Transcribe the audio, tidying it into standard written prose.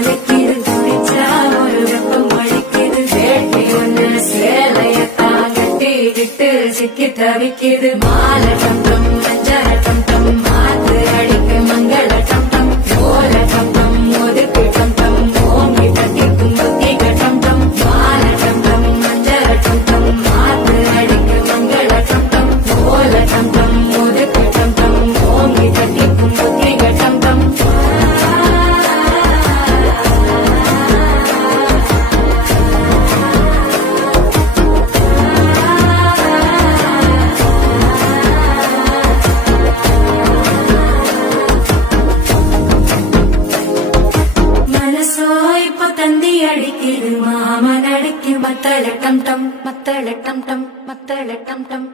கொலைக்குது குடிச்சா ஒரு வெப்பம் அடிக்குது வேட்டி ஒண்ணு சேலையத்தான் கட்டிக்கிட்டு சிக்கி தவிக்குது மாலை டம் டம் மஞ்சள் டம் டம் மாத்து அடிக்க மங்கள டம் டம் ஓல டம் டம் ஒதுக்கு டம் டம் ஓங்கி தட்டிக்கும் புத்திக டம் டம் மாலை டம் டம் மஞ்சள் டம் டம் மாத்து அடிக்க மங்கள டம் டம் ஓல டம் டம் ஒதுக்கு டம் டம் ஓங்கி தட்டிக்கும் புத்திக டம் டம் மனசோ இப்போ தந்தி அடிக்குது மாமன் அடிக்கு மத்தள டம் டம் மத்தள டம் டம் மத்தள டம் டம்